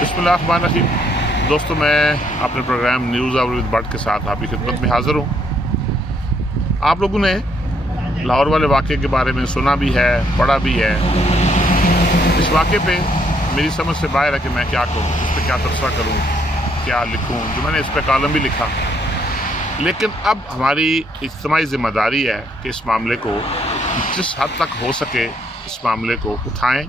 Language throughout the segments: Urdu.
بسم اللہ الرحمن الرحیم۔ دوستو، میں اپنے programme news hour with Butt کے ساتھ آپ کی خدمت میں حاضر ہوں۔ آپ لوگوں نے لاہور والے واقعے کے بارے میں سنا بھی ہے، پڑھا بھی ہے۔ اس واقعے پہ میری سمجھ سے باہر ہے کہ میں کیا کروں، اس پہ کیا تبصرہ کروں، کیا لکھوں، جو میں نے اس پہ کالم بھی لکھا۔ لیکن اب ہماری اجتماعی ذمہ داری ہے کہ اس معاملے کو جس حد تک ہو سکے اس معاملے کو اٹھائیں۔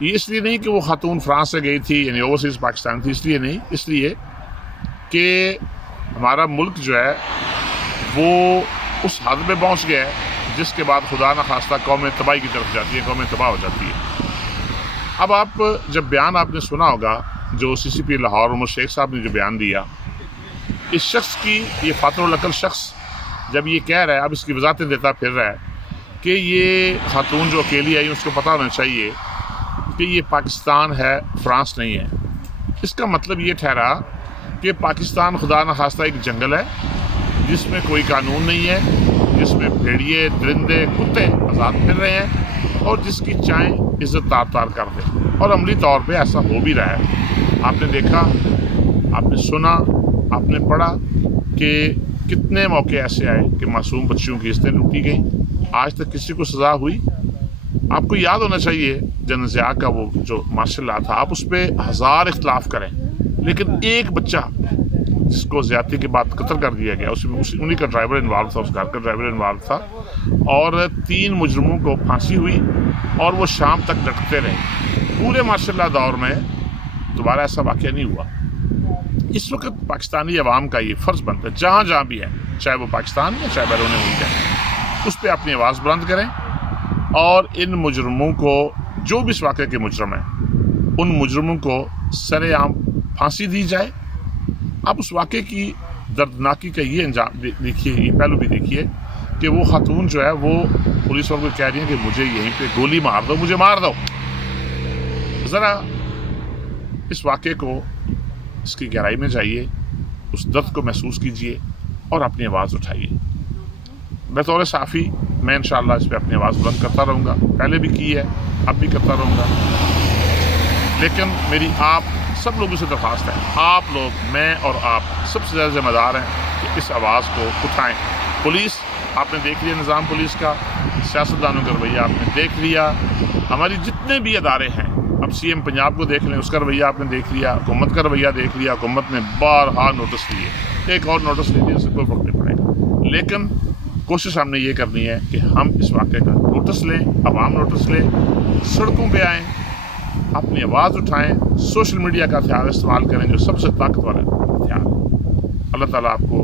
یہ اس لیے نہیں کہ وہ خاتون فرانس سے گئی تھی، یعنی اوورسیز پاکستان تھی، اس لیے نہیں، اس لیے کہ ہمارا ملک جو ہے وہ اس حد میں پہنچ گیا ہے جس کے بعد خدا نخواستہ قوم تباہی کی طرف جاتی ہے، قوم تباہ ہو جاتی ہے۔ اب آپ جب بیان آپ نے سنا ہوگا جو سی سی پی لاہور عمر شیخ صاحب نے جو بیان دیا، اس شخص کی، یہ فاتر العقل شخص جب یہ کہہ رہا ہے، اب اس کی وضاحتیں دیتا پھر رہا ہے کہ یہ خاتون جو اکیلی آئی اس کو پتہ ہونا چاہیے کہ یہ پاکستان ہے، فرانس نہیں ہے۔ اس کا مطلب یہ ٹھہرا کہ پاکستان خدا نخواستہ ایک جنگل ہے جس میں کوئی قانون نہیں ہے، جس میں بھیڑیے، درندے، کتے آزاد پھر رہے ہیں اور جس کی چائیں عزت تار تار کر دے، اور عملی طور پہ ایسا ہو بھی رہا ہے۔ آپ نے دیکھا، آپ نے سنا، آپ نے پڑھا کہ کتنے موقع ایسے آئے کہ معصوم بچیوں کی عزتیں لوٹی گئیں، آج تک کسی کو سزا ہوئی۔ آپ کو یاد ہونا چاہیے جنرل ضیاء کا وہ جو مارشل لا تھا، آپ اس پہ ہزار اختلاف کریں، لیکن ایک بچہ جس کو زیادتی کے بعد قتل کر دیا گیا، انہی کا ڈرائیور انوالو تھا، اس گھر کا ڈرائیور انوالو تھا، اور 3 مجرموں کو پھانسی ہوئی اور وہ شام تک ڈٹتے رہے۔ پورے مارشل لا دور میں دوبارہ ایسا واقعہ نہیں ہوا۔ اس وقت پاکستانی عوام کا یہ فرض بنتا ہے، جہاں جہاں بھی ہے، چاہے وہ پاکستان ہے چاہے بیرون ملک ہے، اس پہ اپنی آواز بلند کریں اور ان مجرموں کو، جو بھی اس واقعے کے مجرم ہیں، ان مجرموں کو سر عام پھانسی دی جائے۔ اب اس واقعے کی دردناکی کا یہ انجام دیکھیے، یہ پہلو بھی دیکھیے کہ وہ خاتون جو ہے وہ پولیس والوں کو کہہ رہی ہے کہ مجھے یہیں پہ گولی مار دو، مجھے مار دو۔ ذرا اس واقعے کو، اس کی گہرائی میں جائیے، اس درد کو محسوس کیجئے اور اپنی آواز اٹھائیے۔ بطور صحافی میں انشاءاللہ اس پہ اپنی آواز بلند کرتا رہوں گا، پہلے بھی کی ہے، اب بھی کرتا رہوں گا، لیکن میری آپ سب لوگوں سے درخواست ہے، آپ لوگ، میں اور آپ سب سے زیادہ ذمہ دار ہیں کہ اس آواز کو اٹھائیں۔ پولیس، آپ نے دیکھ لیا نظام پولیس کا، سیاستدانوں کا رویہ آپ نے دیکھ لیا، ہماری جتنے بھی ادارے ہیں، اب سی ایم پنجاب کو دیکھ لیں، اس کا رویہ آپ نے دیکھ لیا، حکومت کا رویہ دیکھ لیا، حکومت نے بارہا نوٹس لیے، ایک اور نوٹس لیجیے، اس سے کوئی فرق نہیں پڑے گا، لیکن کوشش ہم نے یہ کرنی ہے کہ ہم اس واقعے کا نوٹس لیں، عوام نوٹس لیں، سڑکوں پہ آئیں، اپنی آواز اٹھائیں، سوشل میڈیا کا ہتھیار استعمال کریں جو سب سے طاقتور ہتھیار ہے۔ اللہ تعالیٰ آپ کو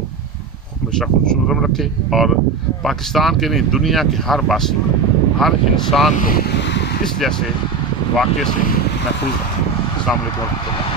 ہمیشہ خوشنصیب رکھے اور پاکستان کے نہیں، دنیا کے ہر باسی کو، ہر انسان کو اس جیسے واقعے سے محفوظ رکھے۔ السلام علیکم ورحمۃ اللہ۔